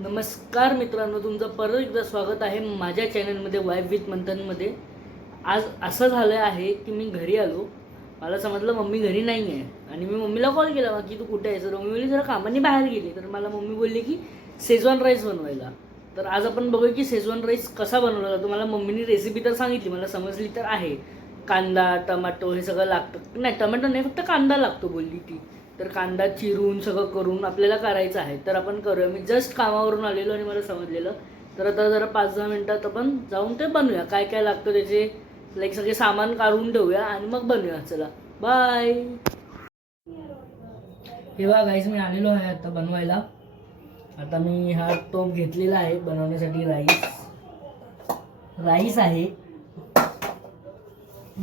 नमस्कार मित्रांनो, तुमचं परत एकदा स्वागत आहे माझ्या चॅनलमध्ये वाईफ विथ मंथनमध्ये. आज असं झालं आहे की मी घरी आलो, मला समजलं मम्मी घरी नाही आहे आणि मी मम्मीला कॉल केला की तू कुठे आहे. तर मम्मी बोलली जरा कामाने बाहेर गेली. तर मला मम्मी बोलली की शेजवान राईस बनवायला. तर आज आपण बघूया की शेजवान राईस कसा बनवला जातो. मला मम्मीने रेसिपी तर सांगितली, मला समजली तर आहे. कांदा टमाटो हे सगळं लागतं, नाही टमाटो नाही, फक्त कांदा लागतो बोलली ती. तर कांदा चिरून सगळं करून आपल्याला करायचं आहे. तर आपण करूया. मी जस्ट कामावरून आलेलो आणि मला समजलेलं. तर आता जरा 5-10 मिनटात आपण जाऊन ते बनवूया. काय काय लागतं त्याचे लाईक सगळे सामान काढून ठेवूया आणि मग बनवूया. चला बाय. हे बघा गाईस, मी आलेलो आहे आता बनवायला. आता मी हा टोप घेतलेला आहे बनवण्यासाठी. राईस आहे.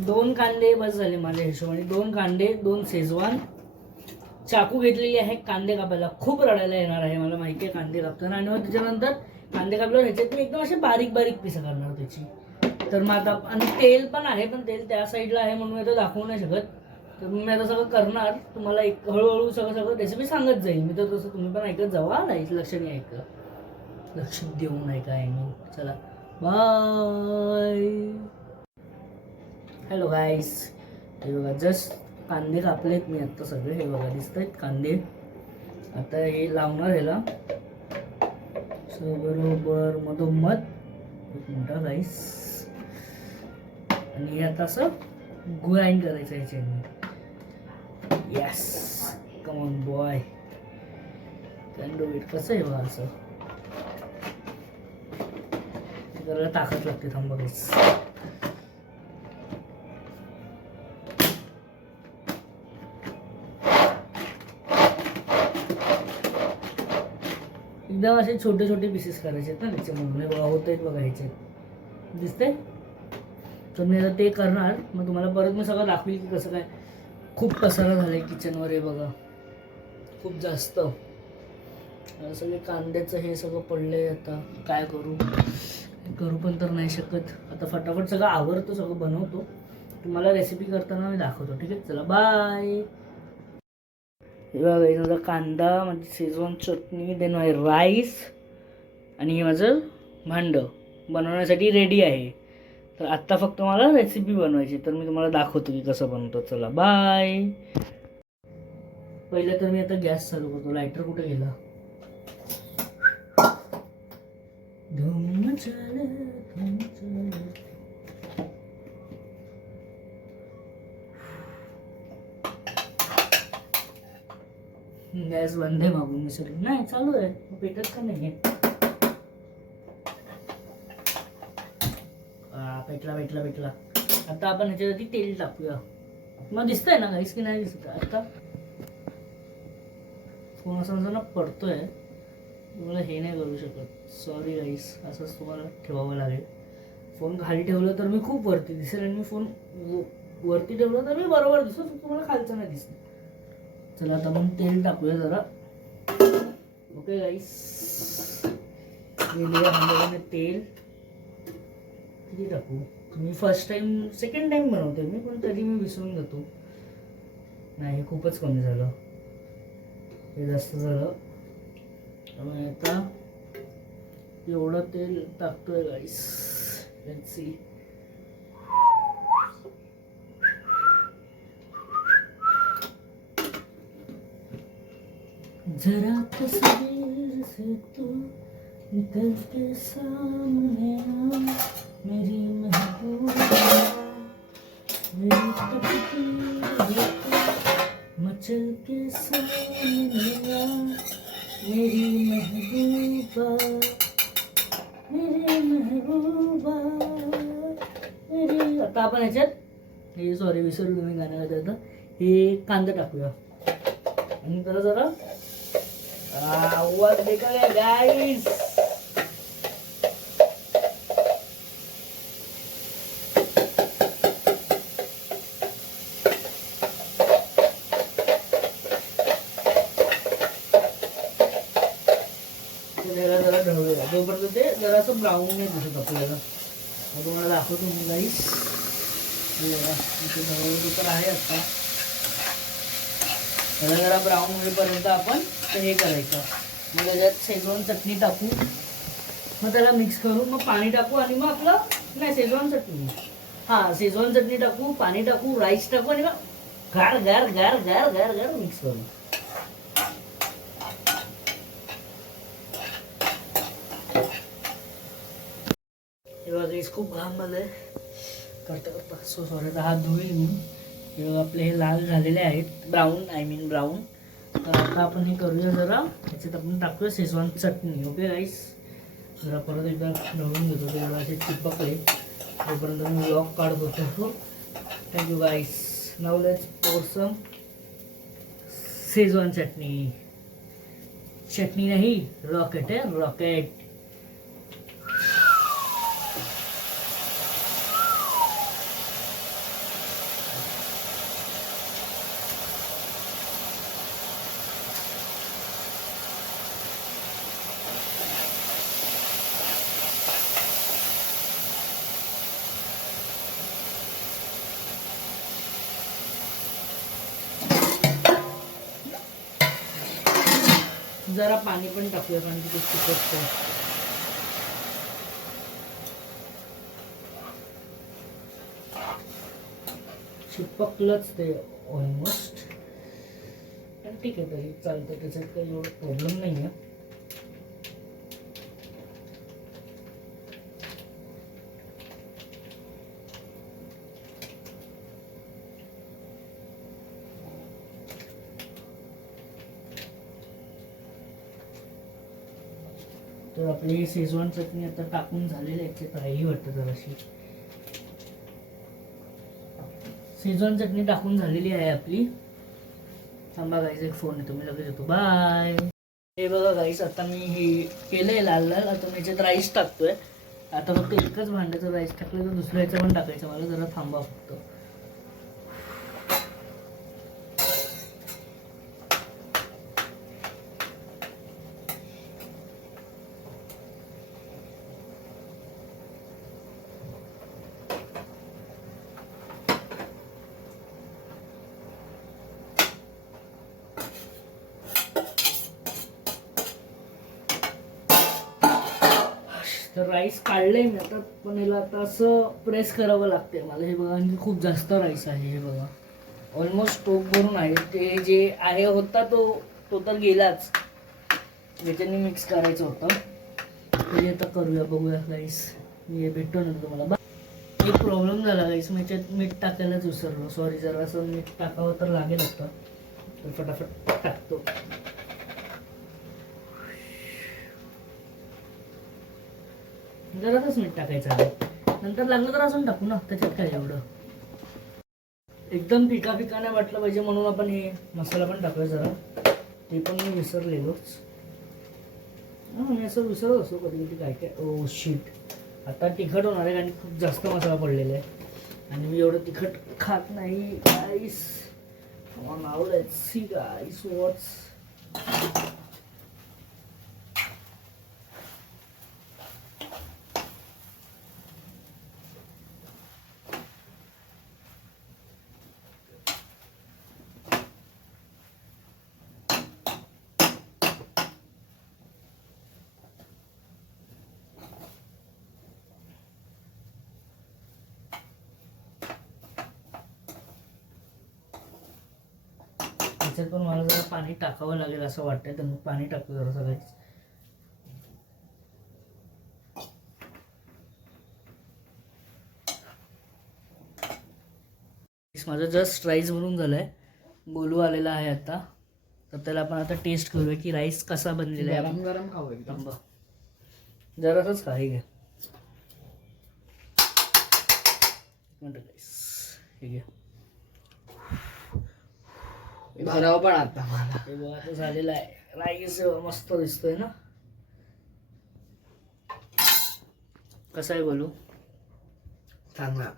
2 कांदे बस झाले माझ्या हिशोबाने. 2 कांदे, 2 शेजवान. चाकू घेतलेली आहे कांदे कापायला. खूप रडायला येणार आहे मला माहिती आहे कांदे कापताना. आणि मग त्याच्यानंतर कांदे कापल्यावर ह्याच्यात मी एकदम असे बारीक बारीक पिसं करणार त्याची. तर मग आता आणि तेल पण आहे, पण तेल त्या साईडला आहे म्हणून मी आता दाखवू नाही शकत. तर मी आता सगळं करणार, तुम्हाला एक हळूहळू सगळं रेसिपी सांगत जाईल मी. तर तसं तुम्ही पण ऐकत जावा. नाही लक्षाने ऐका, लक्ष देऊन ऐका आहे मी. चला बाय. हॅलो गाईस, हे बघा जस्ट कांदे कापलेत मी आत्ता सगळे. हे बघा दिसत आहेत कांदे. आता हे लावणार ह्याला बरोबर मधोमध. एक मिनटं गाईस. आणि हे आता असं ग्राइंड करायचं ह्याच्याने. Yes, come on boy, can do it. कसं आहे बघा असं करायला ताकद लागते. थांबा गाईस. एकदम असे छोटे छोटे पीसेस करायचे आहेत ना त्याच्यामधून. बघा होत आहेत बघा ह्याचे, दिसते. तर मी आता ते करणार, मग तुम्हाला परत मी सगळं दाखवेल की कसं काय. खूप पसारा झाला आहे किचनवर. हे बघा खूप जास्त सगळे कांद्याचं हे सगळं पडलंय. आता काय करू पण तर नाही शकत. आता फटाफट सगळं आवरतो, सगळं बनवतो, तुम्हाला रेसिपी करताना मी दाखवतो. ठीक आहे, चला बाय. हे बघा माझा कांदा, माझी शेजवान चटणी, देन माझे राईस आणि हे माझं भांडं बनवण्यासाठी रेडी आहे. तर आत्ता फक्त मला रेसिपी बनवायची. तर मी तुम्हाला दाखवतो की कसं बनवतो. चला बाय. पहिलं तर मी आता गॅस चालू करतो. लायटर कुठे गेला. गॅस बंद आहे मागून विसरली. नाही चालू आहे, पेटत का नाही. पेटला. आता आपण ह्याच्यासाठी तेल टाकूया. मग दिसतंय ना गाईस की नाही दिसत. आता फोन असं पडतोय, तुम्हाला हे नाही करू शकत. सॉरी गाईस, असंच तुम्हाला ठेवावं लागेल. फोन खाली ठेवलं तर मी खूप वरती दिसेल, आणि मी फोन वरती ठेवलं तर मी बरोबर दिसतो, तुम्हाला खालचं नाही दिसत. चला आता आपण तेल टाकूया जरा. ओके गाईस, तेल किती टाकू. मी फर्स्ट टाइम सेकंड टाइम बनवते मी, पण तरी मी विसरून जातो. नाही, खूपच कमी झालं, हे जास्त झालं. त्यामुळे आता एवढं तेल टाकतोय गाईस. Let's see. जरा तस्वीर से तू निकल के सामने आ, मेरी महबूबा, मेरी तकदीर मचल के सामने आ, मेरी महबूबा, मेरी महबूबा, मेरी. आता आपण ह्याच्यात हे सॉरी विसरलो मी गाणं गायचं. हे कांदा टाकूया आणि त्याला जरा आवाज देखा गाइस. जरा ढवळूया जोपर्यंत ते जरासं ब्राऊन नाही दिसत आपल्याला. तुम्हाला दाखवतो मी गाईस. ढवळून तर आहे आता. त्याला जरा ब्राऊन होईपर्यंत आपण हे करायचं, मग त्याच्यात शेजवान चटणी टाकू, मग त्याला मिक्स करू, मग पाणी टाकू आणि मग आपलं नाही शेजवान चटणी, हां शेजवान चटणी टाकू, पाणी टाकू, राईस टाकू आणि मग गार गार गार गार गार गार मिक्स करू. हे बघा खूप घाम आलाय करता करता, सो सॉरी. आता हात धुईल मी. हे आपले हे लाल झालेले आहेत, ब्राऊन आय मीन ब्राऊन. तर आता आपण हे करूया जरा, ह्याच्यात आपण टाकूया शेजवान चटणी. ओके राईस, जरा परत एकदा ढवळून घेतो, ते जरा असे चिपकले तोपर्यंत मी लॉक काढत होतो. Thank you guys. नाऊ लेट्स पोर सम शेजवान चटणी. चटणी नाही रॉकेट आहे, रॉकेट. जरा पाणी पण टाकूया कारण की ते चिकटतं. चिपकलंच ते ऑलमोस्ट, पण ठीक आहे तरी चालतं, त्याच्यात काही एवढं प्रॉब्लेम नाही आहे. तर आपली शेजवान चटणी आता टाकून झालेली आहे, याच्यात राहिली वाटतं जराशी. शेजवान चटणी टाकून झालेली आहे आपली. थांबा गाईस, एक फोन येतो, मी लगेच येतो, बाय. हे बघा गाईस, आता मी हे केलंय लाल लाल. आता मी याच्यात राईस टाकतोय. आता फक्त एकच भांड्याचं राईस टाकलं तर दुसऱ्या याचं पण टाकायचं मला, जरा थांबा फक्त. तर राईस काढलंय मी आता, पण याला आता असं प्रेस करावं लागते मला. हे बघा, आणि खूप जास्त राईस आहे. हे बघा ऑलमोस्ट टोप भरून आहे. ते जे आहे होता तो तर गेलाच, याच्याने मिक्स करायचं होतं. ते आता करूया, बघूया राईस. मी भेटतो ना तुम्हाला. एक प्रॉब्लेम झाला गाईस, मी याच्यात मीठ टाकायलाच विसरलो, सॉरी. जरा असं मीठ टाकावं तर लागेल आता, तर फटाफट टाकतो. जरासच मीठ टाकायचं आहे, नंतर लागलं तर अजून टाकू ना, त्याच्यात काय एवढं. एकदम फिका फिका नाही वाटलं पाहिजे म्हणून आपण हे मसाला पण टाकूया जरा, ते पण मी विसरलेलोच. मी असं विसरत असतो कधी कधी काय काय. ओ शीट, आता तिखट होणार आहे कारण खूप जास्त मसाला पडलेला आहे आणि मी एवढं तिखट खात नाही गाईस. नाव लेट्स सी गाईस व्हॉट्स. त्याच्यात पण मला जरा पाणी टाकावं लागेल असं वाटतंय, तर मग पाणी टाकतो जरा सगळ्याच. माझं जस्ट राईस भरून झालंय, बोलू आलेला आहे आता. तर त्याला आपण आता टेस्ट करूया की राईस कसा बनलेला आहे. गरम गरम खाऊ एकदम. जरासच काही घ्या, हे घ्या. भराव पण आता मला. हे बघा आता झालेलं आहे राईस, मस्त दिसतोय ना. कसं आहे बोलू, चांगला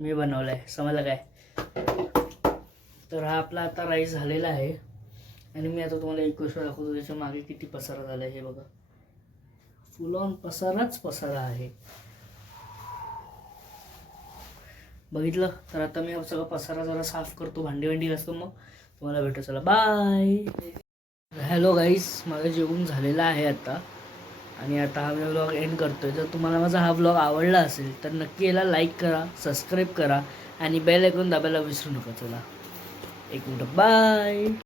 मी बनवलाय, समजलं काय. तर हा आपला आता राईस झालेला आहे आणि मी आता तुम्हाला एक गोष्ट दाखवतो, त्याच्या मागे किती पसारा झाला आहे. हे बघा, फुल ऑन पसाराच पसारा आहे, बघितलं. तर आता मी सगळं पसारा जरा साफ करतो, भांडी घासतो, मग तुम्हाला भेटू. चला बाय. हॅलो गाईस, माझं जेवण झालेलं आहे आता आणि आता हा मी व्लॉग एंड करतोय. जर तुम्हाला माझा हा व्लॉग आवडला असेल तर नक्की याला लाईक करा, सबस्क्राईब करा आणि बेल आयकॉन दाबायला विसरू नका. चला, एक मिनिट, बाय.